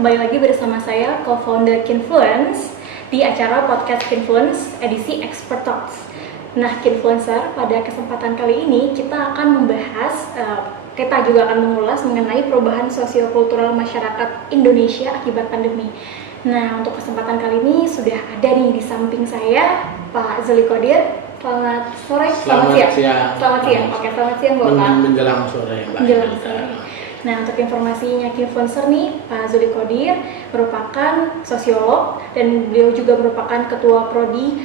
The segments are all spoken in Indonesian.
kembali lagi bersama saya, co-founder Kinfluence di acara podcast Kinfluence edisi Expert Talks. Nah, Kinfluencer, pada kesempatan kali ini kita akan membahas, kita juga akan mengulas mengenai perubahan sosiokultural masyarakat Indonesia akibat pandemi. Nah, untuk kesempatan kali ini sudah ada nih di samping saya Pak Zuli Qodir. Selamat sore, selamat siang. Selamat siang. Oke, selamat siang Bapak. Menjelang sore. Menjelang sore. Nah, untuk informasinya Kinfluencer nih, Pak Zuli Qodir merupakan sosiolog dan beliau juga merupakan ketua prodi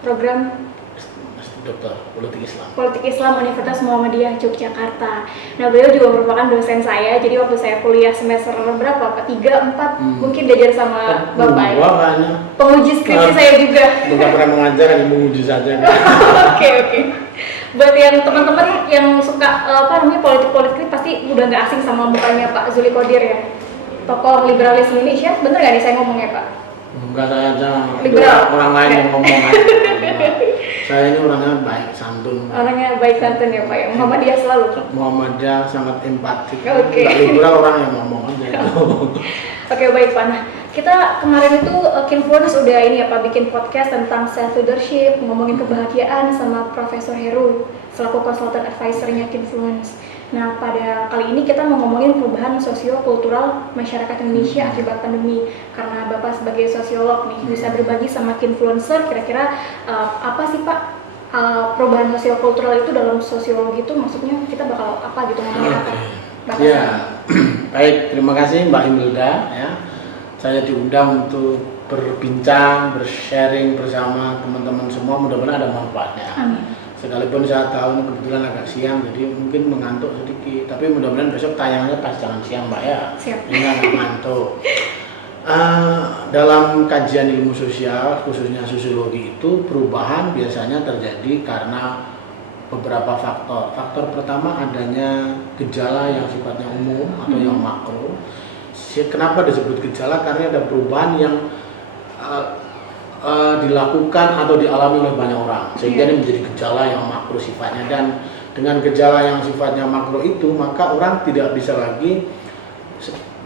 program Dokter Politik Islam Universitas Muhammadiyah Yogyakarta. Nah, beliau juga merupakan dosen saya. Jadi waktu saya kuliah semester berapa Pak? 3, 4 mungkin belajar sama Bapak ya. Penguji skripsi saya juga. Bukan pernah mengajar, hanya menguji saja. Oke. Buat yang teman-teman yang suka politik pasti udah nggak asing sama mukanya Pak Zuli Qodir ya. Tokoh liberalis Indonesia, bener nggak nih saya ngomongnya Pak? Enggak, saya aja liberal. Orang lain yang ngomong aja. Saya ini orangnya baik santun. Orangnya baik santun ya Pak ya. Muhammadiyah selalu. Muhammadiyah sangat empatik. Oke. Enggak liberal orang yang ngomong aja. Oke, baik Pak. Nah, kita kemarin itu Kinfluence udah ini ya Pak, bikin podcast tentang self leadership, ngomongin kebahagiaan sama Profesor Heru selaku konsultan advisornya Kinfluence. Nah, pada kali ini kita mau ngomongin perubahan sosio-kultural masyarakat Indonesia akibat pandemi. Karena Bapak sebagai sosiolog nih bisa berbagi sama Kinfluencer, kira-kira apa sih Pak perubahan sosio-kultural itu dalam sosiologi itu maksudnya kita bakal apa gitu ngomongin apa? Ya, baik, terima kasih Mbak Imelda ya. Saya diundang untuk berbincang, bersharing bersama teman-teman semua, mudah-mudahan ada manfaatnya. Amin. Sekalipun saya tahu ini kebetulan agak siang, jadi mungkin mengantuk sedikit. Tapi mudah-mudahan besok tayangannya pas jangan siang, Mbak ya. Siap. Ini nggak ngantuk. Dalam kajian ilmu sosial, khususnya sosiologi itu, perubahan biasanya terjadi karena beberapa faktor. Faktor pertama adanya gejala yang sifatnya umum atau yang makro. Kenapa disebut gejala? Karena ada perubahan yang dilakukan atau dialami oleh banyak orang, sehingga ini menjadi gejala yang makro sifatnya. Dan dengan gejala yang sifatnya makro itu, maka orang tidak bisa lagi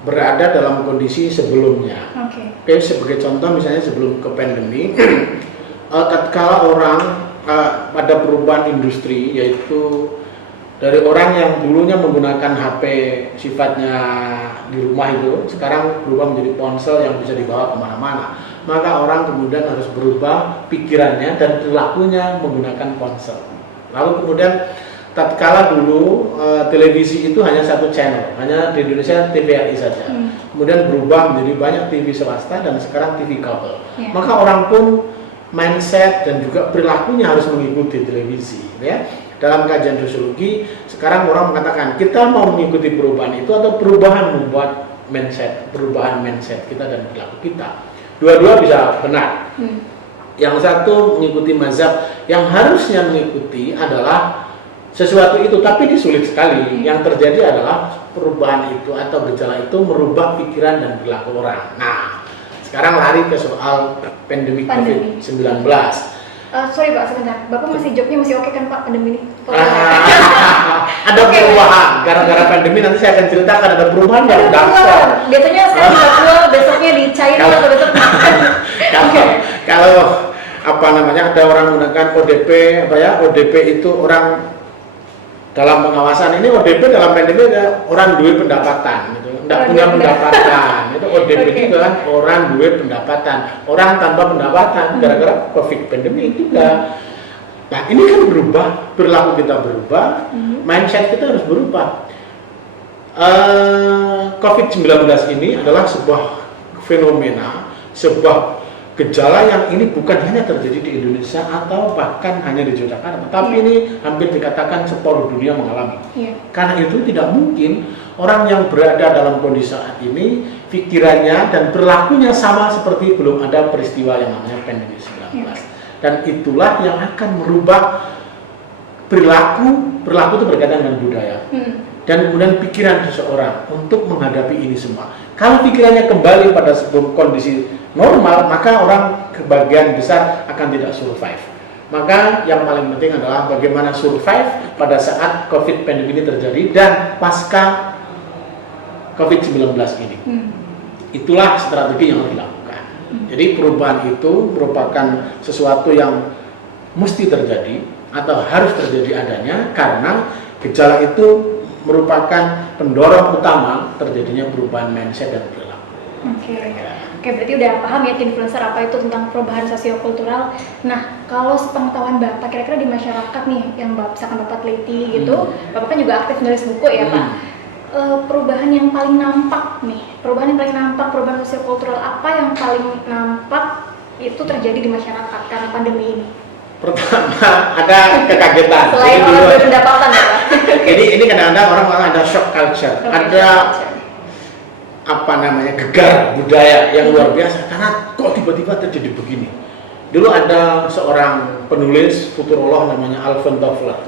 berada dalam kondisi sebelumnya. Oke, sebagai contoh misalnya sebelum ke pandemi, tatkala orang pada perubahan industri, yaitu dari orang yang dulunya menggunakan HP sifatnya di rumah itu, sekarang berubah menjadi ponsel yang bisa dibawa kemana-mana. Maka orang kemudian harus berubah pikirannya dan perilakunya menggunakan ponsel. Lalu kemudian tatkala dulu televisi itu hanya satu channel, hanya di Indonesia TVRI saja. Kemudian berubah menjadi banyak TV swasta dan sekarang TV kabel. Maka orang pun mindset dan juga perilakunya harus mengikuti televisi, ya. Dalam kajian sosiologi, sekarang orang mengatakan kita mau mengikuti perubahan itu atau perubahan membuat perubahan mindset kita dan perilaku kita. Dua-dua bisa benar. Yang satu mengikuti mazhab yang harusnya mengikuti adalah sesuatu itu, tapi ini sulit sekali. Yang terjadi adalah perubahan itu atau gejala itu merubah pikiran dan perilaku orang. Nah, sekarang lari ke soal pandemi COVID-19. Sorry Pak, sebentar. Bapak masih jawabnya masih oke kan Pak pandemi ini? Ada perubahan. Gara-gara pandemi nanti saya akan ceritakan ada perubahan yang dahsyat. Biasanya saya jadwal besoknya dicairin atau besok makan. Kalau ada orang menggunakan ODP, ODP itu orang dalam pengawasan. Ini ODP dalam pandemi ada orang duit pendapatan gitu. Tidak punya pendapatan. Itu ODP itu kan orang duit pendapatan. Orang tanpa pendapatan gara-gara COVID pandemi itu enggak. Nah, ini kan berubah, perilaku kita berubah, mindset kita harus berubah. COVID-19 ini adalah sebuah fenomena, sebuah gejala yang ini bukan hanya terjadi di Indonesia atau bahkan hanya di Yogyakarta, tapi ini hampir dikatakan separuh dunia mengalami. Karena itu tidak mungkin orang yang berada dalam kondisi saat ini pikirannya dan perilakunya sama seperti belum ada peristiwa yang namanya pandemi 19. Dan itulah yang akan merubah perilaku itu berkaitan dengan budaya. Dan kemudian pikiran seseorang untuk menghadapi ini semua. Kalau pikirannya kembali pada sebuah kondisi normal, maka orang kebagian besar akan tidak survive. Maka yang paling penting adalah bagaimana survive pada saat COVID pandemi ini terjadi dan pasca COVID-19 ini. itulah strategi yang harus dilakukan. Jadi perubahan itu merupakan sesuatu yang mesti terjadi atau harus terjadi adanya, karena gejala itu merupakan pendorong utama terjadinya perubahan mindset dan perilaku. Oke, berarti udah paham ya influencer apa itu tentang perubahan sosiokultural. Nah, kalau sepengetahuan Bapak, kira-kira di masyarakat nih yang misalkan Bapak teliti gitu, Bapak kan juga aktif nulis buku ya Pak. Perubahan yang paling nampak nih, perubahan sosiokultural apa yang paling nampak itu terjadi di masyarakat karena pandemi ini? Pertama, ada kekagetan. Selain orang berpendapatan ya Pak. Ini kadang-kadang orang ada shock culture, gegar budaya yang luar biasa, karena kok tiba-tiba terjadi begini. Dulu ada seorang penulis futurolog namanya Alvin Toffler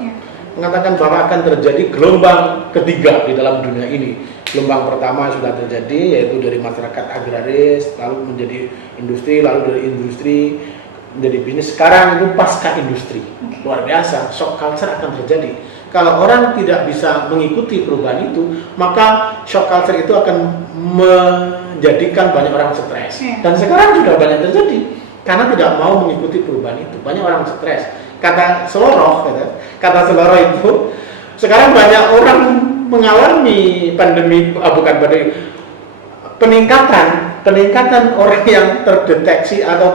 mengatakan bahwa akan terjadi gelombang ketiga di dalam dunia ini. Gelombang pertama sudah terjadi, yaitu dari masyarakat agraris, lalu menjadi industri, lalu dari industri menjadi bisnis. Sekarang itu pasca industri. Luar biasa, shock culture akan terjadi. Kalau orang tidak bisa mengikuti perubahan itu, maka shock culture itu akan menjadikan banyak orang stres. Dan sekarang sudah banyak terjadi karena tidak mau mengikuti perubahan itu. Banyak orang stres. Kata Seloroh itu, sekarang banyak orang mengalami peningkatan orang yang terdeteksi atau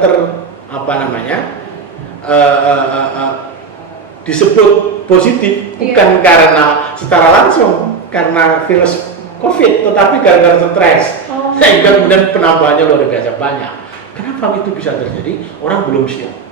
disebut positif, bukan karena secara langsung karena virus COVID, tetapi gara-gara stres. Sehingga kemudian penambahannya luar biasa banyak. Kenapa itu bisa terjadi? Orang belum siap.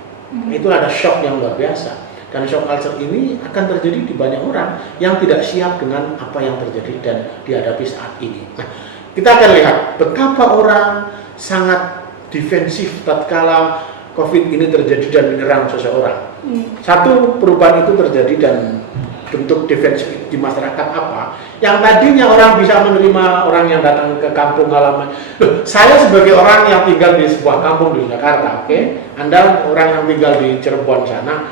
Itu ada shock yang luar biasa. Dan shock culture ini akan terjadi di banyak orang yang tidak siap dengan apa yang terjadi dan dihadapi saat ini. Nah, kita akan lihat betapa orang sangat defensif tatkala COVID ini terjadi dan menyerang seseorang. Satu, perubahan itu terjadi dan bentuk defensif di masyarakat apa? Yang tadinya orang bisa menerima orang yang datang ke kampung halaman. Loh, saya sebagai orang yang tinggal di sebuah kampung di Jakarta, Anda orang yang tinggal di Cirebon sana,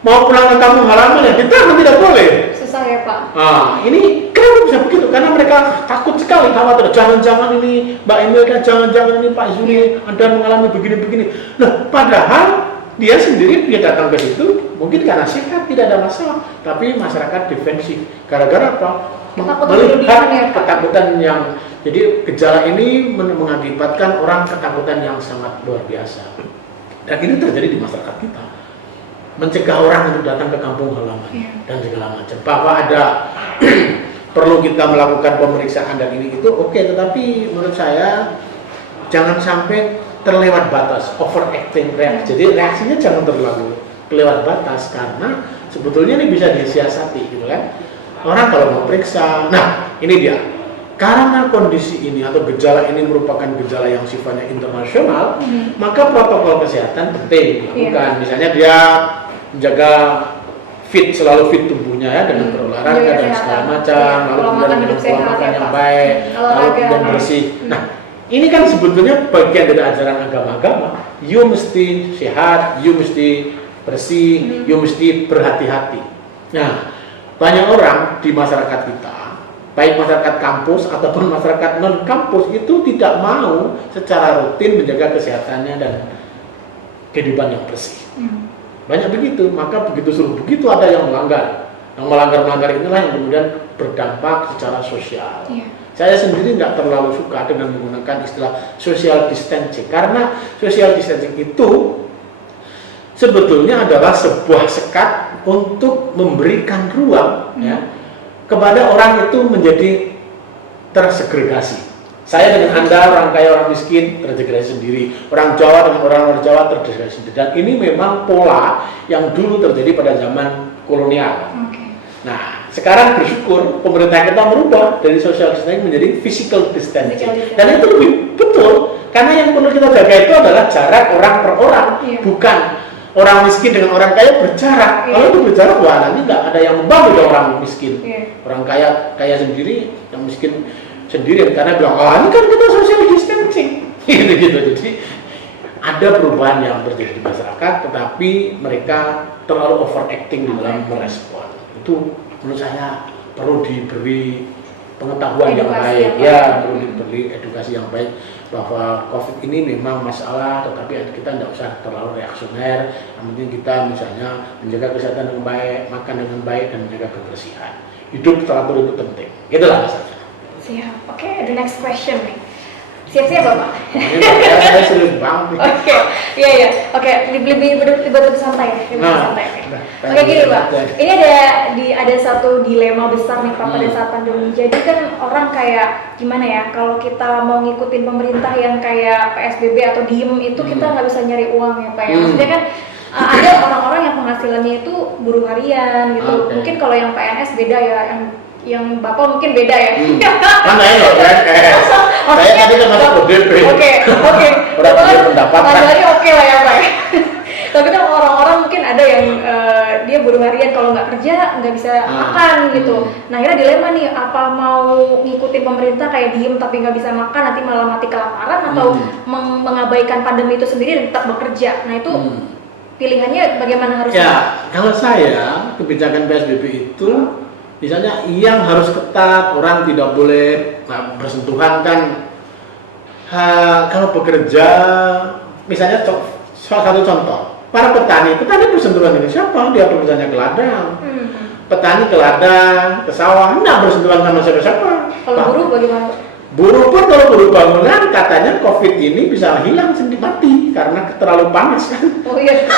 mau pulang ke kampung halaman ya kita kan tidak boleh. Susah ya Pak. Ini kenapa bisa begitu? Karena mereka takut sekali, khawatir. Jangan-jangan ini Mbak Emilka, jangan-jangan ini Pak Zuli, Anda mengalami begini-begini. Nah, padahal dia sendiri datang ke situ mungkin karena sehat, tidak ada masalah, tapi masyarakat defensif. Gara-gara apa? Melihat ketakutan yang, jadi gejala ini mengakibatkan orang ketakutan yang sangat luar biasa. Dan ini terjadi di masyarakat kita. Mencegah orang untuk datang ke kampung halaman dan segala macam. Bahwa ada perlu kita melakukan pemeriksaan dan ini itu tetapi menurut saya jangan sampai terlewat batas, overacting reaksi. Jadi reaksinya jangan terlalu kelewat batas, karena sebetulnya ini bisa disiasati gitu kan. Orang kalau mau periksa, nah ini dia. Karena kondisi ini atau gejala ini merupakan gejala yang sifatnya internasional, maka protokol kesehatan penting dilakukan. Misalnya dia menjaga selalu fit tubuhnya ya, dengan berolahraga dan segala macam, lalu kemudian dengan pola makan yang baik, lalu kemudian bersih. Nah, ini kan sebetulnya bagian dari ajaran agama-agama. You mesti sehat, you mesti bersih, you mesti berhati-hati. Nah, banyak orang di masyarakat kita, baik masyarakat kampus ataupun masyarakat non-kampus, itu tidak mau secara rutin menjaga kesehatannya dan kehidupan yang bersih. Banyak begitu, maka begitu ada yang melanggar. Yang melanggar inilah yang kemudian berdampak secara sosial. Saya sendiri nggak terlalu suka dengan menggunakan istilah social distancing, karena social distancing itu sebetulnya adalah sebuah sekat untuk memberikan ruang kepada orang itu menjadi tersegregasi. Saya dengan Anda, orang kaya, orang miskin, tersegregasi sendiri. Orang Jawa dengan orang luar Jawa tersegregasi sendiri. Dan ini memang pola yang dulu terjadi pada zaman kolonial. Nah, sekarang bersyukur pemerintah kita merubah dari social distancing menjadi physical distancing. Dan itu lebih betul, karena yang perlu kita jaga itu adalah jarak orang per orang, bukan orang miskin dengan orang kaya berjarak. Kalau itu berjarak, wah nanti nggak ada yang membantu orang miskin. Orang kaya sendiri, yang miskin sendiri, karena bilang, ini kan kita social distancing. gitu. Jadi ada perubahan yang terjadi di masyarakat, tetapi mereka terlalu overacting di dalam merespon. Itu menurut saya perlu diberi pengetahuan yang baik, perlu diberi edukasi yang baik bahwa COVID ini memang masalah, tetapi kita tidak usah terlalu reaksioner. Yang penting kita misalnya menjaga kesehatan dengan baik, makan dengan baik, dan menjaga kebersihan. Hidup teratur itu penting. Itulah saja. Siap. Oke, the next question nih. Siap-siap Bapak? Ini saya serius banget. Oke, iya. Oke, lebih santai ya. Santai. Oke, gini Pak. Ini ada satu dilema besar nih Pak pada saat pandemi. Jadi kan orang kayak gimana ya? Kalau kita mau ngikutin pemerintah yang kayak PSBB atau diem itu kita nggak bisa nyari uang ya Pak ya. Maksudnya kan ada orang-orang yang penghasilannya itu buruh harian gitu. Okay. Mungkin kalau yang PNS beda ya, yang Bapak mungkin beda ya. Kan saya nggak PNS. Saya tadi kan masuk ODP. Oke. Udah punya pendapatan. Penghasilannya oke lah ya Pak. Tapi kan orang-orang mungkin ada yang dia buruh harian, kalau nggak kerja nggak bisa makan gitu. Nah akhirnya dilema nih, apa mau ngikutin pemerintah kayak diem tapi nggak bisa makan, nanti malah mati kelaparan, atau mengabaikan pandemi itu sendiri dan tetap bekerja. Nah itu pilihannya bagaimana harusnya? Ya, kalau saya kebijakan PSBB itu misalnya yang harus ketat, orang tidak boleh bersentuhan kan. Kalau bekerja, misalnya salah satu contoh, para petani bersentuhan dengan siapa? Dia bekerjanya ke ladang. Petani ke ladang, ke sawah, enggak bersentuhan sama siapa-siapa. Kalau buruh bagaimana? Buruh pun kalau buruh bangunan katanya COVID ini bisa hilang sendiri, mati karena terlalu panas kan. Oh iya.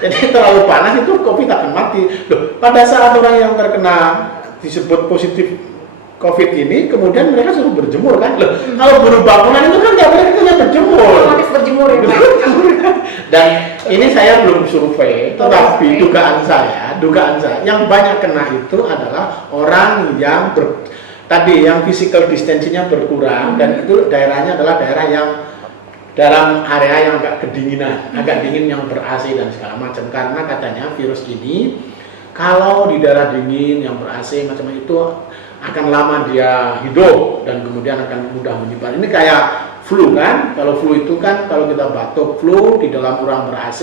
Jadi terlalu panas itu COVID akan mati. Loh, pada saat orang yang terkena disebut positif COVID ini, kemudian mereka suruh berjemur kan? Loh, kalau buruh bangunan itu kan nggak boleh kita berjemur. Otomatis berjemur ya Pak? Dan ini saya belum survei, tetapi dugaan saya yang banyak kena itu adalah orang yang yang physical distancing-nya berkurang, dan itu daerahnya adalah daerah yang dalam area yang agak kedinginan, agak dingin, yang ber-AC dan segala macam. Karena katanya virus ini kalau di daerah dingin yang ber-AC macam itu akan lama dia hidup dan kemudian akan mudah menyebar. Ini kayak flu kan? Kalau flu itu kan kalau kita batuk flu di dalam ruang ber-AC,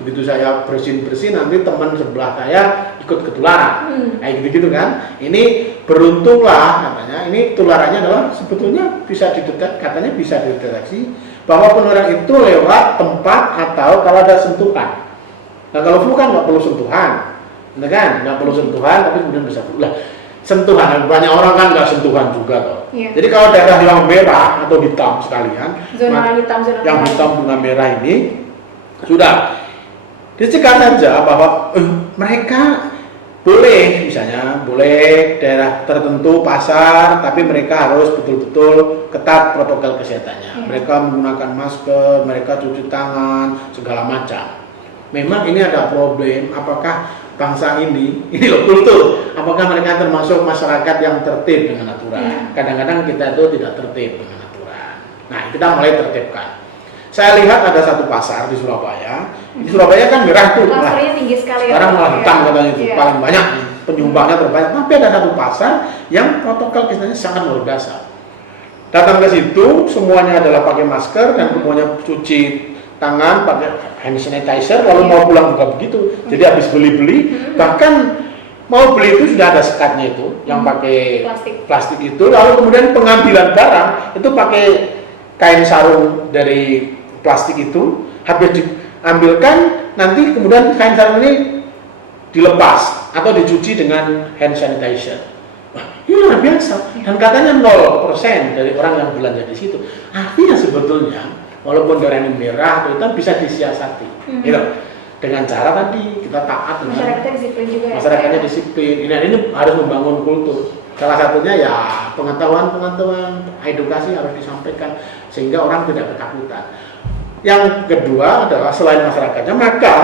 begitu saya bersin nanti teman sebelah saya ikut ketularan. Kayak gitu kan? Ini beruntunglah katanya. Ini tularannya adalah sebetulnya bisa dideteksi bahwa penularan itu lewat tempat atau kalau ada sentuhan. Nah kalau flu kan nggak perlu sentuhan. Nah kan, nggak perlu sentuhan, tapi kemudian bisa lah sentuhan. Banyak orang kan nggak sentuhan juga toh. Yeah. Jadi kalau daerah yang merah atau hitam sekalian, zona hitam dengan merah ini sudah dicegah saja bahwa mereka boleh, misalnya boleh daerah tertentu pasar, tapi mereka harus betul-betul ketat protokol kesehatannya. Yeah. Mereka menggunakan masker, mereka cuci tangan, segala macam. Memang ini ada problem, apakah bangsa ini loh kultur, apakah mereka termasuk masyarakat yang tertib dengan aturan? Kadang-kadang kita itu tidak tertib dengan aturan. Nah, kita mulai tertibkan. Saya lihat ada satu pasar di Surabaya. Di Surabaya kan merah tuh. Pasarnya tinggi sekali. Sekarang malah hitam katanya itu, paling banyak, penyumbangnya terbanyak. Tapi ada satu pasar yang protokol kesehatannya sangat luar biasa. Datang ke situ, semuanya adalah pakai masker dan semuanya cuci tangan pakai hand sanitizer, lalu mau pulang juga begitu. Jadi habis beli, bahkan mau beli itu sudah ada sekatnya itu yang pakai plastik itu, lalu kemudian pengambilan barang itu pakai kain sarung dari plastik itu, habis diambilkan nanti kemudian kain sarung ini dilepas atau dicuci dengan hand sanitizer. Wah, ini luar biasa, dan katanya 0% dari orang yang belanja di situ. Artinya sebetulnya walaupun daerah ini merah atau hitam bisa disiasati, gitu. Dengan cara tadi kita taat, masyarakatnya disiplin juga. Masyarakatnya disiplin. Ini harus membangun kultur. Salah satunya ya pengetahuan, edukasi harus disampaikan sehingga orang tidak ketakutan. Yang kedua adalah selain masyarakatnya, maka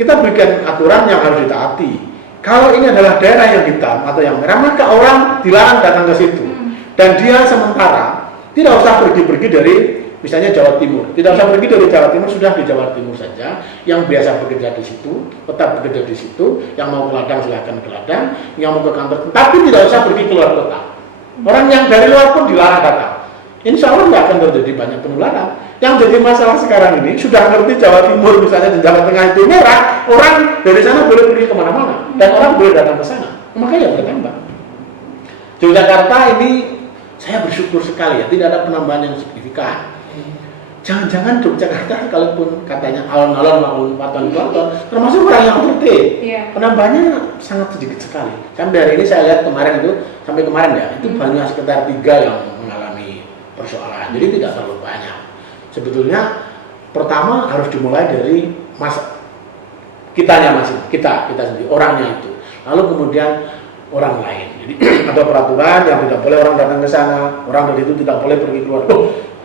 kita berikan aturan yang harus ditaati. Kalau ini adalah daerah yang hitam atau yang merah, maka orang dilarang datang ke situ. Dan dia sementara tidak usah pergi-pergi dari misalnya Jawa Timur, tidak usah pergi dari Jawa Timur, sudah di Jawa Timur saja. Yang biasa bekerja di situ, tetap bekerja di situ. Yang mau ke ladang silakan ke ladang, yang mau ke kantor, tapi tidak usah pergi keluar kota. Orang yang dari luar pun dilarang datang. Insya Allah nggak akan terjadi banyak penularan. Yang jadi masalah sekarang ini sudah ngerti Jawa Timur misalnya di Jawa Tengah itu merah, orang dari sana boleh pergi kemana-mana dan orang boleh datang ke sana, makanya bertambah. Yogyakarta ini saya bersyukur sekali ya, tidak ada penambahan yang signifikan. Jangan-jangan Yogyakarta kalaupun katanya alon-alon 84 termasuk orang yang tertib, penambahannya sangat sedikit sekali. Kan dari ini saya lihat kemarin itu, sampai kemarin ya, itu hanya sekitar 3 yang mengalami persoalan, jadi tidak terlalu banyak. Sebetulnya pertama harus dimulai dari kitanya masing, kita sendiri, orangnya itu. Lalu kemudian orang lain. Jadi ada peraturan yang tidak boleh orang datang ke sana, orang dari itu tidak boleh pergi keluar.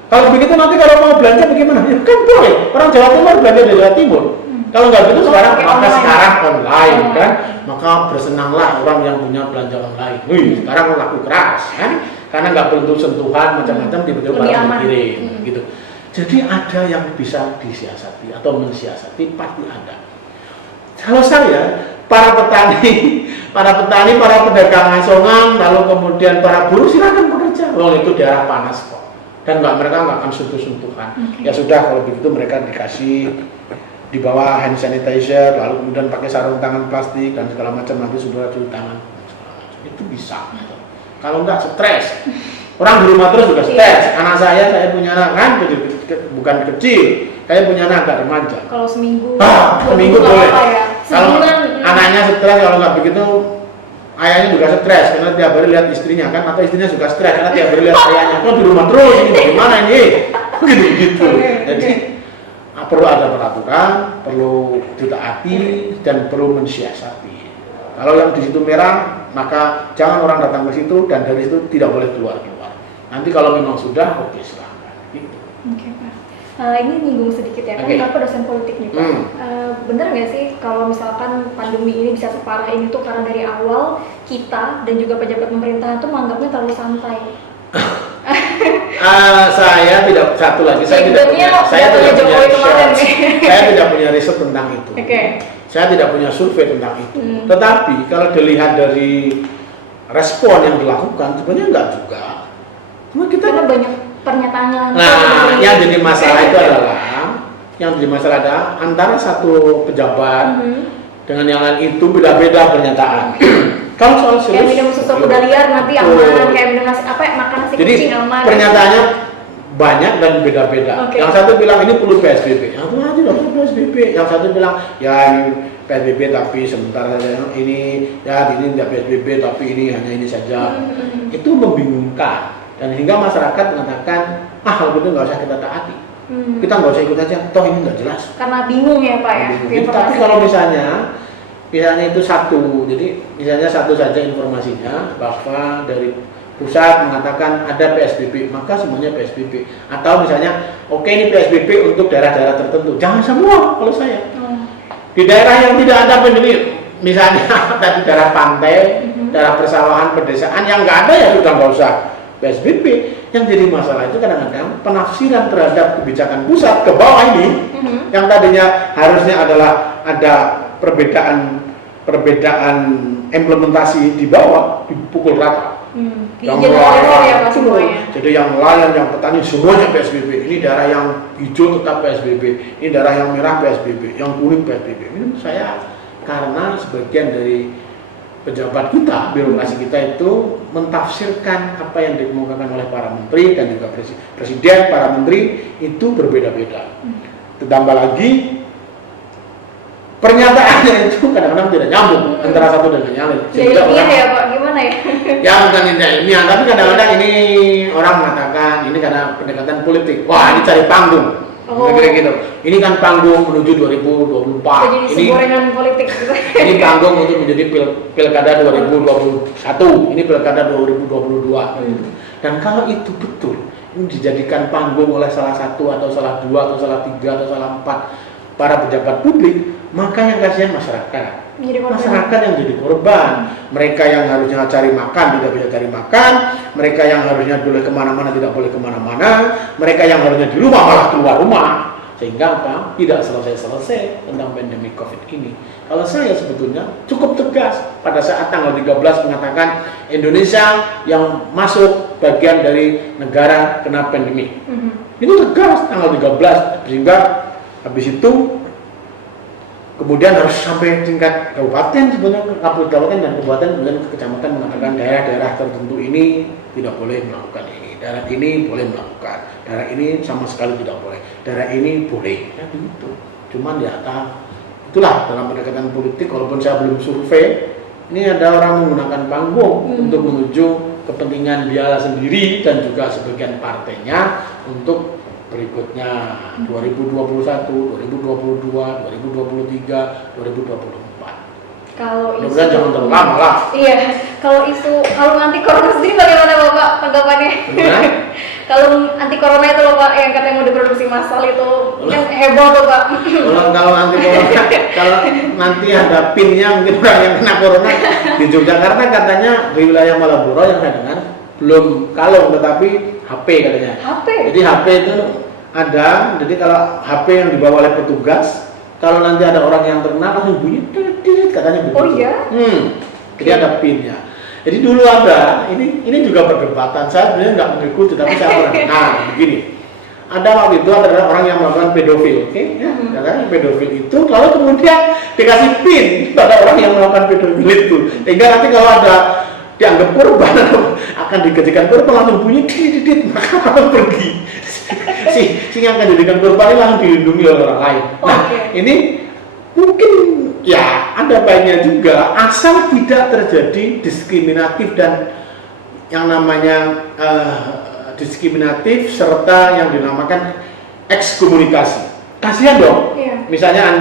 Kalau begitu nanti kalau mau belanja bagaimana? Ya kan boleh. Orang Jawa Timur belanja dari Jawa Timur. Kalau nggak begitu sekarang online kan, maka bersenanglah orang yang punya belanja online. Sekarang laku keras kan, karena nggak perlu sentuhan macam-macam tiba-tiba barang dikirim gitu. Jadi ada yang bisa disiasati atau mensiasati, pasti ada. Kalau saya, para petani, para pedagang asongan, lalu kemudian para buruh silakan bekerja. Itu daerah panas kok. Dan mereka nggak akan sentuh-sentuhan. Ya sudah, kalau begitu mereka dikasih di bawah hand sanitizer, lalu kemudian pakai sarung tangan plastik dan segala macam, nanti sudah cuci tangan. Itu bisa. Kalau nggak stres, orang di rumah terus juga stres. Anak saya punya anak kan bukan kecil, saya punya anak agak remaja. Kalau seminggu boleh. Ya? Kalau anaknya stres, kalau nggak begitu ayahnya juga stres karena tiap hari lihat istrinya kan, atau istrinya juga stres karena tiap hari lihat ayahnya. Kok di rumah terus, ini bagaimana ini? Gitu. Jadi perlu ada peraturan, perlu ditaati dan perlu mensiasati. Kalau yang di situ merah, maka jangan orang datang ke situ dan dari situ tidak boleh keluar. Nanti kalau memang sudah, oke silahkan. Gitu. Oke, Pak. Ini nyinggung sedikit ya, kan Bapak dosen politik nih Pak. Bener nggak sih kalau misalkan pandemi ini bisa separah ini tuh karena dari awal kita dan juga pejabat pemerintahan tuh menganggapnya terlalu santai? Saya tidak, satu lagi, saya tidak punya riset tentang itu. Saya tidak punya survei tentang itu. Tetapi kalau dilihat dari respon yang dilakukan, sebenarnya enggak juga. Cuma kita karena banyak pernyataan yang jadi masalah itu adalah antara satu pejabat dengan yang lain itu beda-beda pernyataan. Kalau soal serius, kayak minum susu kuda liar nanti aman, kayak minum makan nasi kucing aman. Jadi pernyataannya banyak dan beda-beda. Yang satu bilang ini perlu PSBB, yang satu aja perlu PSBB. Yang satu bilang ya ini PSBB tapi sebentar saja, ini tidak PSBB tapi ini hanya ini saja. Itu membingungkan. Dan hingga masyarakat mengatakan, kalau gitu nggak usah kita taati, kita nggak usah ikut aja, toh ini nggak jelas. Karena bingung ya Pak ya. Tapi kalau misalnya itu satu, jadi misalnya satu saja informasinya bahwa dari pusat mengatakan ada PSBB, maka semuanya PSBB. Atau misalnya, oke ini PSBB untuk daerah-daerah tertentu, jangan semua kalau saya. Di daerah yang tidak ada pandemi, misalnya tadi daerah pantai, daerah persawahan, pedesaan yang nggak ada ya sudah nggak usah PSBB. Yang jadi masalah itu kadang-kadang penafsiran terhadap kebijakan pusat ke bawah ini, yang tadinya harusnya adalah ada perbedaan implementasi di bawah dipukul rata. Yang lain, jadi yang lain, yang petani semuanya PSBB. Ini daerah yang hijau tetap PSBB, ini daerah yang merah PSBB, yang kuning PSBB. Ini saya karena sebagian dari pejabat kita, birokrasi kita itu mentafsirkan apa yang dikemukakan oleh para menteri dan juga presiden, para menteri itu berbeda-beda. Ditambah lagi pernyataannya itu kadang-kadang tidak nyambung antara satu dengan yang lain. Ya ilmiah ya Pak, gimana ya? Ya bukan tidak ilmiah, tapi kadang-kadang ini orang mengatakan ini karena pendekatan politik. Wah ini cari panggung. Kira-kira gitu. Ini kan panggung menuju 2024. Jadi segorengan politik gitu. Ini panggung untuk menjadi pilkada 2021. Ini pilkada 2022. Dan kalau itu betul, ini dijadikan panggung oleh salah satu atau salah dua atau salah tiga atau salah empat para pejabat publik, maka yang kasihan masyarakat. Masyarakat yang jadi korban. Mereka yang harusnya cari makan tidak bisa cari makan, mereka yang harusnya boleh kemana-mana tidak boleh kemana-mana, mereka yang harusnya di rumah malah keluar rumah, sehingga apa? Tidak selesai-selesai tentang pandemi COVID ini. Kalau saya sebetulnya cukup tegas pada saat tanggal 13 mengatakan Indonesia yang masuk bagian dari negara kena pandemi. Itu tegas tanggal 13, sehingga habis itu kemudian harus sampai tingkat kabupaten, sebenarnya kabupaten dan kabupaten, kemudian ke kecamatan mengatakan daerah-daerah tertentu ini tidak boleh melakukan ini, daerah ini boleh melakukan, daerah ini sama sekali tidak boleh, daerah ini boleh, ya begitu. Cuman ya itulah dalam pendekatan politik, walaupun saya belum survei, ini ada orang menggunakan panggung untuk menuju kepentingan dia sendiri dan juga sebagian partainya untuk berikutnya 2021, 2022, 2023, 2024. Kalau isu mudah-mudahan jangan terlalu lama lah. Iya, kalau anti corona sendiri bagaimana Bapak tanggapannya? Kalau anti corona itu loh Pak, yang katanya mau diproduksi massal itu kan heboh tuh Pak. Kalau anti corona, kalau nanti ada pinnya mungkin orang yang kena corona di Yogyakarta katanya di wilayah Malaboro yang saya dengar belum kalung tetapi HP katanya. HP? Jadi HP itu ada, jadi kalau HP yang dibawa oleh petugas, kalau nanti ada orang yang terkena langsung bunyi tit katanya begitu. Oh iya? Jadi ada pinnya. Jadi dulu ada, ini juga perdebatan, saya sebenarnya nggak mengikuti, tapi saya pernah. Nah, begini, ada waktu itu ada orang yang melakukan pedofil, oke? Ya, katanya pedofil itu, lalu kemudian dikasih pin pada orang yang melakukan pedofil itu, sehingga nanti kalau ada dianggap korban atau akan dijadikan korban langsung bunyi didit, maka orang pergi. si yang akan dijadikan korban ini langsung dilindungi oleh orang lain. Nah, ini mungkin ya ada baiknya juga asal tidak terjadi diskriminatif dan yang namanya diskriminatif serta yang dinamakan ekskomunikasi. Kasihan dong. Iya. Misalnya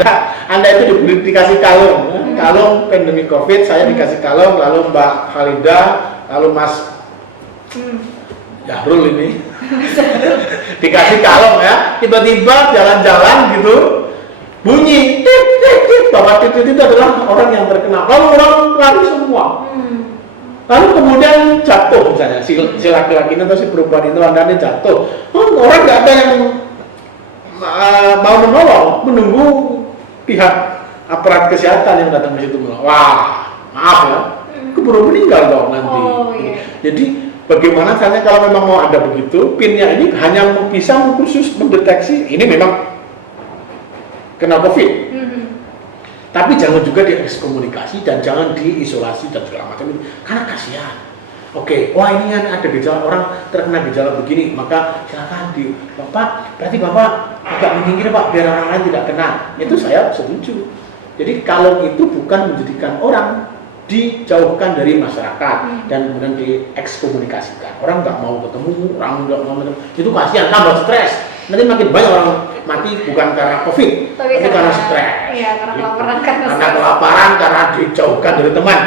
anda itu dikasih kalung, kalung pandemi COVID, saya dikasih kalung, lalu Mbak Khalida, lalu Mas Yahrul ini dikasih kalung ya, tiba-tiba jalan-jalan gitu bunyi tit bahwa tit itu adalah orang yang terkena, lalu orang lari semua. Lalu kemudian jatuh misalnya si laki-laki atau si perempuan itu andanya jatuh, orang nggak ada yang mau menolong, menunggu pihak aparat kesehatan yang datang ke situ menolong. Wah, maaf ya, keburu meninggal dong nanti. Jadi bagaimana caranya kalau memang mau ada begitu, pinnya ini hanya bisa khusus mendeteksi ini memang kena COVID. Tapi jangan juga diekskomunikasi dan jangan diisolasi dan segala macam itu, karena kasihan. Oke, wah ini kan ada gejala orang terkena gejala begini, maka silakan Bapak, berarti Bapak agak menyingkir Pak, biar orang lain tidak kena. Itu saya setuju. Jadi kalau itu bukan menjadikan orang dijauhkan dari masyarakat dan kemudian diekskomunikasikan. Orang nggak mau ketemu, orang nggak mau ketemu, itu kasihan, tambah stres. Nanti makin banyak orang mati bukan karena COVID, tapi karena stres. Iya, karena kelaparan, karena dijauhkan dari teman.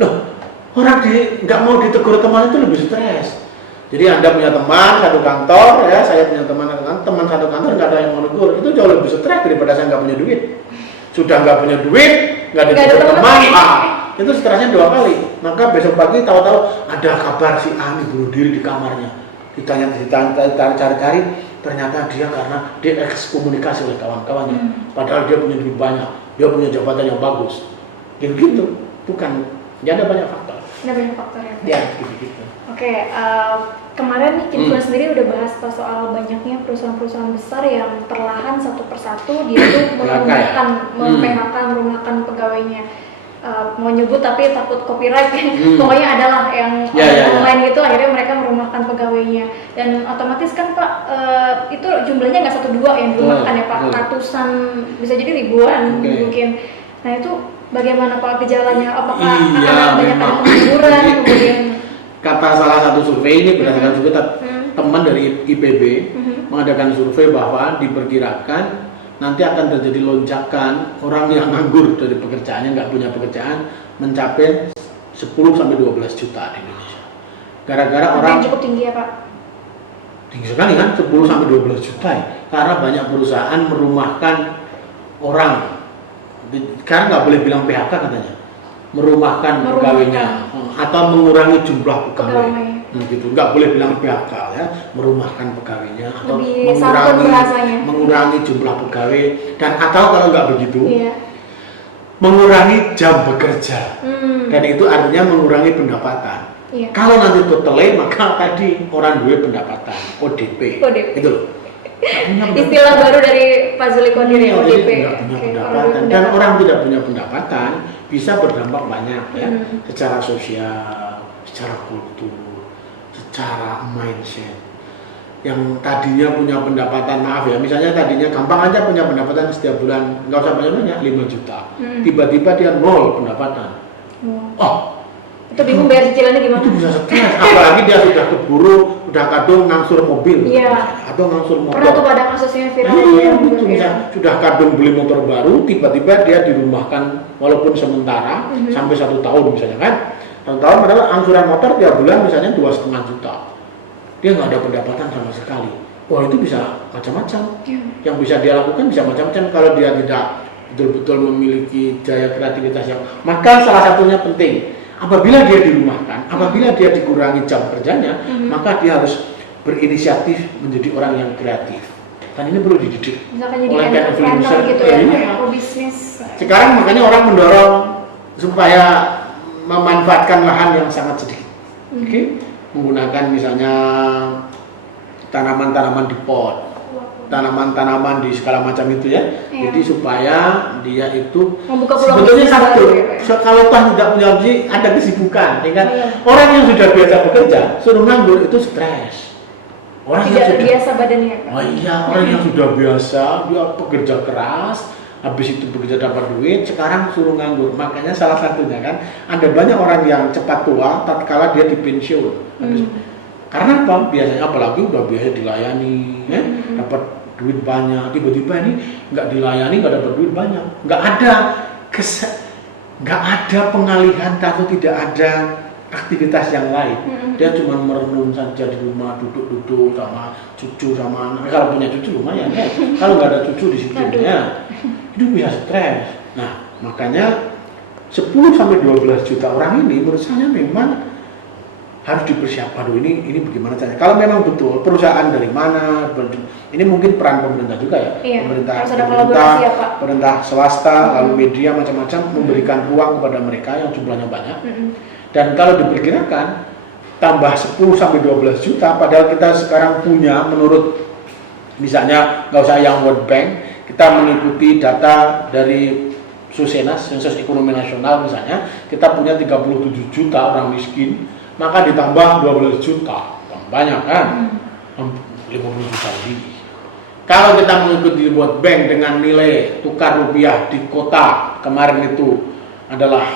Loh, orang nggak mau ditegur teman itu lebih stres. Jadi Anda punya teman satu kantor, ya saya punya teman satu kantor nggak ada yang mau negur, itu jauh lebih stres daripada saya nggak punya duit. Sudah nggak punya duit, nggak ditegur teman, itu stresnya 2 kali. Maka besok pagi tahu-tahu ada kabar si A bunuh diri di kamarnya. Ditanya cari-cari, ternyata dia karena dia ekskomunikasi oleh kawan-kawannya. Padahal dia punya duit banyak, dia punya jabatan yang bagus. Gitu, bukan. Ya ada banyak faktor. Ada banyak faktor ya. Ya, gitu. Oke, kemarin nih Kinfluence sendiri udah bahas soal banyaknya perusahaan-perusahaan besar yang perlahan satu persatu dia tuh merumahkan pegawainya. Mau nyebut tapi takut copyright kan. Pokoknya adalah yang online itu akhirnya mereka merumahkan pegawainya, dan otomatis kan Pak itu jumlahnya nggak 1-2 yang dirumahkan ya Pak, ratusan, bisa jadi ribuan mungkin. Nah itu bagaimana Pak gejalanya? Apakah akan banyak ada pengangguran kemudian? Kata salah satu survei ini berdasarkan juga teman dari IPB mengadakan survei bahwa diperkirakan nanti akan terjadi lonjakan orang yang nganggur dari pekerjaannya, nggak punya pekerjaan, mencapai 10-12 juta di Indonesia. Gara-gara orang cukup tinggi ya Pak? Tinggi sekali kan, 10-12 juta ya. Karena banyak perusahaan merumahkan orang. Sekarang nggak boleh bilang PHK katanya, merumahkan pegawainya atau mengurangi jumlah pegawai. Gitu, nggak boleh bilang PHK ya, merumahkan pegawainya atau mengurangi jumlah pegawai, dan atau kalau nggak begitu mengurangi jam bekerja, dan itu artinya mengurangi pendapatan. Kalau nanti totalnya maka tadi orang duit pendapatan ODP. Itu loh. Istilah baru dari Pak Zuli Qadir ya, Jadi ODP. nggak punya Oke, pendapatan. Dan orang tidak punya pendapatan bisa berdampak banyak ya, secara sosial, secara kultur, secara mindset. Yang tadinya punya pendapatan, maaf ya, misalnya tadinya gampang aja punya pendapatan setiap bulan, nggak usah banyak-banyak, 5 juta. Tiba-tiba dia 0 pendapatan. Oh, itu bingung bayar cicilannya gimana? itu bisa stres, apalagi dia sudah keburu, udah kadung ngangsur mobil, atau ngangsur motor. Pernah tuh pada kasusnya viral. Iya, itu bisa. Sudah kadung beli motor baru, tiba-tiba dia dirumahkan walaupun sementara sampai 1 tahun misalnya kan. 1 tahun padahal angsuran motor tiap bulan misalnya 2,5 juta. Dia nggak ada pendapatan sama sekali. Wah, itu bisa macam-macam. Yang bisa dia lakukan bisa macam-macam kalau dia tidak betul-betul memiliki daya kreativitas yang. Maka salah satunya penting. Apabila dia dirumahkan, apabila dia dikurangi jam kerjanya, maka dia harus berinisiatif menjadi orang yang kreatif. Kan ini perlu dididik Misalkan jadi oleh entrepreneur gitu ya, Iya. atau bisnis. Sekarang makanya orang mendorong supaya memanfaatkan lahan yang sangat sedikit. Oke? Menggunakan misalnya tanaman-tanaman di pot, tanaman-tanaman di segala macam itu ya. Jadi supaya dia itu Membuka peluang sebetulnya bisnis satu, baru ya. kalau toh tidak punya hobi ada kesibukan, ya kan? Orang yang sudah biasa bekerja suruh nganggur itu stres. Orang Tidak yang sudah terbiasa badannya. Oh iya, orang yang sudah biasa dia pekerja keras, habis itu bekerja dapat duit, sekarang suruh nganggur. Makanya salah satunya kan ada banyak orang yang cepat tua tatkala dia dipensiun. Karena apa? Biasanya apalagi udah biasa dilayani, ya, dapat duit banyak. Tiba-tiba ini nggak dilayani, nggak dapat duit banyak. Nggak ada pengalihan atau tidak ada aktivitas yang lain. Dia cuma merenung saja di rumah, duduk-duduk sama cucu sama anak. Kalau punya cucu lumayan ya. Kalau nggak ada cucu di situ ya, itu bisa stres. Nah, makanya 10-12 juta orang ini menurut saya memang harus dipersiapkan. Aduh, ini bagaimana caranya? Kalau memang betul perusahaan dari mana, ini mungkin peran pemerintah juga ya. Iya, pemerintah, harus ada kolaborasi ya, Pak. pemerintah swasta, lalu media macam-macam memberikan ruang kepada mereka yang jumlahnya banyak. Dan kalau diperkirakan tambah 10-12 juta, padahal kita sekarang punya menurut misalnya nggak usah yang World Bank, kita mengikuti data dari Susenas, Sensus Ekonomi Nasional misalnya, kita punya 37 juta orang miskin, maka ditambah 12 juta, banyak kan? 50 juta lebih. Kalau kita mengikuti World Bank dengan nilai tukar rupiah di kota kemarin itu adalah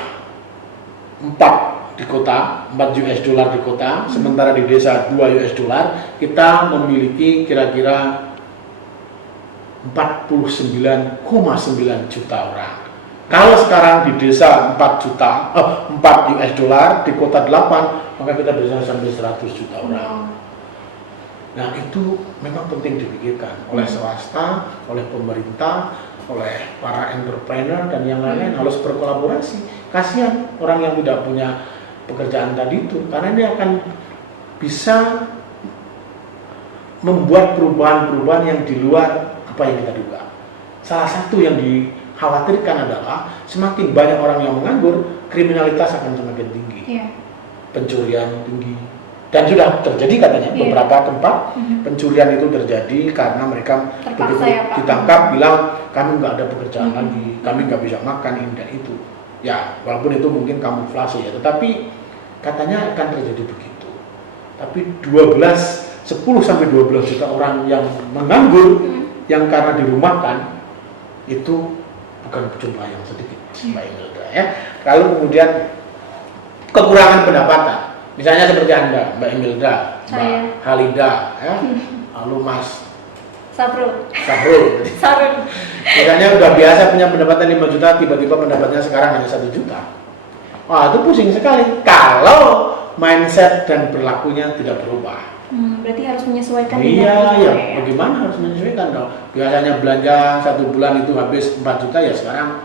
4 di kota, 4 US dollar di kota, sementara di desa 2 US dollar, kita memiliki kira-kira 49,9 juta orang. Kalau sekarang di desa 4 US dollar, di kota 8, maka kita bisa sampai 100 juta orang. Nah, itu memang penting dipikirkan oleh swasta, oleh pemerintah, oleh para entrepreneur dan yang lain-lain harus berkolaborasi. Kasihan orang yang tidak punya pekerjaan tadi itu, karena dia akan bisa membuat perubahan-perubahan yang di luar apa yang kita duga. Salah satu yang dikhawatirkan adalah semakin banyak orang yang menganggur, kriminalitas akan semakin tinggi, pencurian tinggi, dan sudah terjadi katanya beberapa tempat pencurian itu terjadi karena mereka ditangkap bilang kami nggak ada pekerjaan lagi, kami nggak bisa makan ini dan itu. Ya, walaupun itu mungkin kamuflase ya, tetapi katanya akan terjadi begitu. Tapi 10-12 juta orang yang menganggur, yang karena dirumahkan, itu bukan jumlah yang sedikit, Mbak Imelda ya. Kalau kemudian kekurangan pendapatan, misalnya seperti Anda, Mbak Imelda, Mbak Halida, ya, lalu Mas Sahrul. Misalnya udah biasa punya pendapatan 5 juta, tiba-tiba pendapatnya sekarang hanya 1 juta. Wah, itu pusing sekali kalau mindset dan berlakunya tidak berubah. Berarti harus menyesuaikan. Iya, bagaimana harus menyesuaikan dong? Biasanya belanja 1 bulan itu habis 4 juta ya sekarang.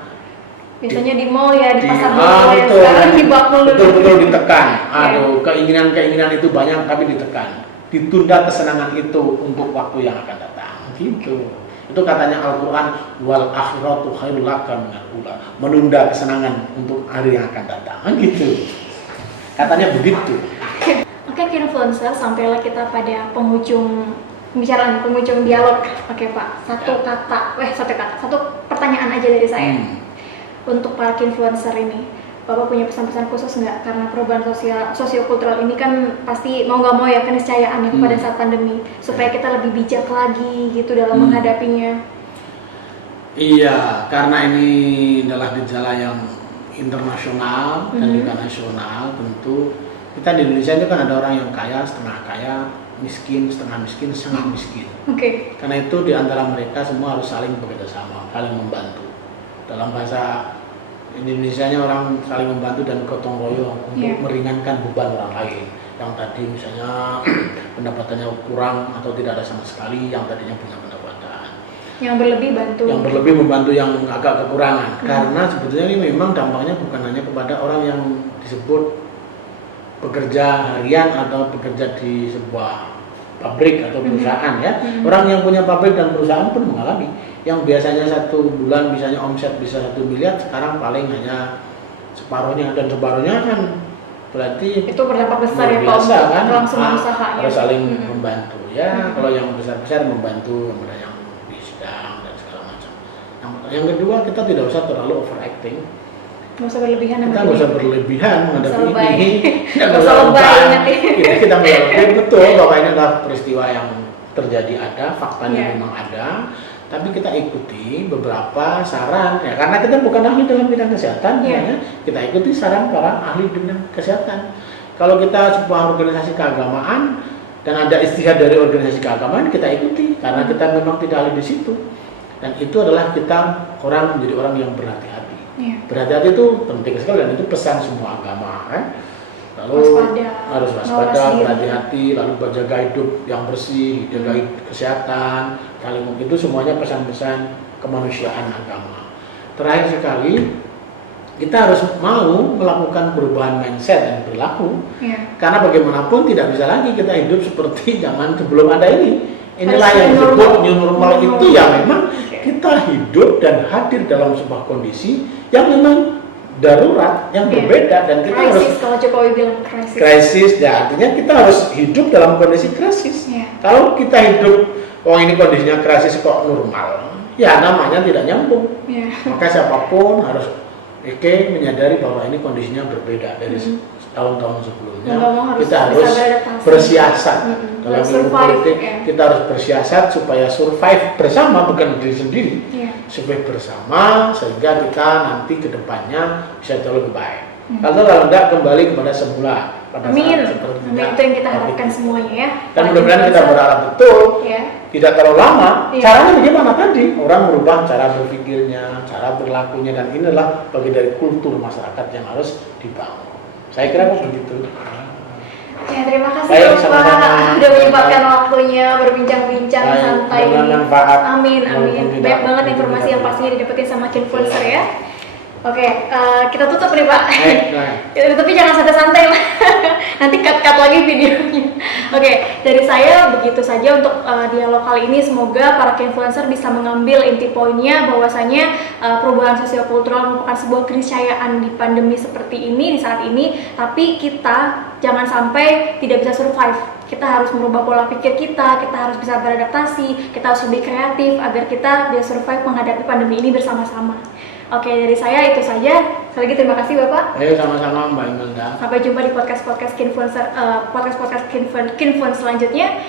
Biasanya di mall ya, di pasar mall ya, betul, sekarang di bakul. Betul ditekan. Aduh, keinginan-keinginan itu banyak tapi ditekan. Ditunda kesenangan itu untuk waktu yang akan datang. Gitu. Itu katanya Al-Quran, wal akhiratu khairul laka minal ula, menunda kesenangan untuk hari yang akan datang. Gitu. Katanya begitu. Oke, influencer, sampailah kita pada penghujung pembicaraan penghujung dialog. Oke Pak, satu pertanyaan aja dari saya. Untuk para influencer ini, Bapak punya pesan-pesan khusus nggak? Karena perubahan sosiokultural ini kan pasti mau nggak mau ya keniscayaan ya pada saat pandemi, supaya kita lebih bijak lagi gitu dalam menghadapinya. Iya, karena ini adalah gejala yang internasional dan juga nasional. Tentu kita di Indonesia itu kan ada orang yang kaya, setengah kaya, miskin, setengah miskin, sangat miskin. Oke. Karena itu di antara mereka semua harus saling bekerja sama, saling membantu. Dalam bahasa Indonesianya orang saling membantu dan gotong royong untuk meringankan beban orang lain. Yang tadi misalnya pendapatannya kurang atau tidak ada sama sekali, yang tadinya punya pendapatan. Yang berlebih bantu. Yang berlebih membantu yang agak kekurangan. Karena sebetulnya ini memang dampaknya bukan hanya kepada orang yang disebut pekerja harian atau bekerja di sebuah pabrik atau perusahaan ya. Orang yang punya pabrik dan perusahaan pun mengalami. Yang biasanya 1 bulan misalnya omset bisa 1 miliar, sekarang paling hanya separuhnya, dan separuhnya kan berarti itu berdampak besar ya Pak biasa, untuk kan? kelangsungan usahanya. Harus saling membantu ya. Kalau yang besar-besar membantu, yang di sidang dan segala macam. Yang kedua, kita tidak usah terlalu overacting. Nggak usah berlebihan. Kita nggak usah berlebihan menghadapi ini. Nggak usah lebay nanti. Kita melebih, betul bahwa ini adalah peristiwa yang terjadi, ada faktanya memang ada. Tapi kita ikuti beberapa saran ya, karena kita bukan ahli dalam bidang kesehatan, kita ikuti saran para ahli bidang kesehatan. Kalau kita sebuah organisasi keagamaan dan ada istihad dari organisasi keagamaan, kita ikuti karena kita memang tidak ahli di situ. Dan itu adalah kita menjadi orang yang berhati-hati. Berhati-hati itu penting sekali, dan itu pesan semua agama kan. Lalu harus waspada, berhati-hati, lalu menjaga hidup yang bersih, jaga kesehatan, itu semuanya pesan-pesan kemanusiaan agama. Terakhir sekali, kita harus mau melakukan perubahan mindset dan perilaku, karena bagaimanapun tidak bisa lagi kita hidup seperti zaman sebelum ada ini. Inilah yang disebut new normal itu ya, memang kita hidup dan hadir dalam sebuah kondisi yang memang darurat, yang berbeda, dan kita krisis, harus kalau Jokowi bilang krisis, ya artinya kita harus hidup dalam kondisi krisis. Kalau kita hidup, ini kondisinya krisis kok normal, ya namanya tidak nyambung. Maka siapapun harus menyadari bahwa ini kondisinya berbeda dari tahun-tahun sebelumnya. Kita harus bersiasat dalam ilmu politik. Kita harus bersiasat supaya survive bersama, bukan diri sendiri. Survive bersama sehingga kita nanti ke depannya bisa jauh lebih baik. Kalau enggak kembali kepada semula pada saat seperti itu yang kita harapkan semuanya ya. Dan mudah-mudahan kita berharap betul tidak terlalu lama. Caranya bagaimana tadi? Orang merubah cara berpikirnya, cara berlakunya, dan inilah bagian dari kultur masyarakat yang harus dibangun. Saya kira begitu. Ya, terima kasih Bapak sudah menyempatkan waktunya berbincang-bincang santai. Amin. Banyak banget informasi yang pastinya didapetin sama influencer ya. Oke, kita tutup nih Pak. Tapi jangan santai-santai lah. Nanti cut lagi videonya. Oke, dari saya begitu saja untuk dialog kali ini. Semoga para influencer bisa mengambil inti poinnya bahwasanya perubahan sosiokultural merupakan sebuah keniscayaan di pandemi seperti ini, di saat ini. Tapi kita jangan sampai tidak bisa survive. Kita harus merubah pola pikir kita harus bisa beradaptasi, kita harus lebih kreatif agar kita bisa survive menghadapi pandemi ini bersama-sama. Oke, dari saya itu saja. Sekali lagi terima kasih Bapak. Ayo sama-sama Mbak Imelda. Sampai jumpa di podcast Kinfluence selanjutnya.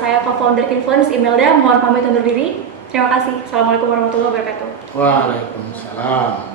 Saya co-founder Kinfluence Imelda, mohon pamit undur diri. Terima kasih. Assalamualaikum warahmatullahi wabarakatuh. Waalaikumsalam.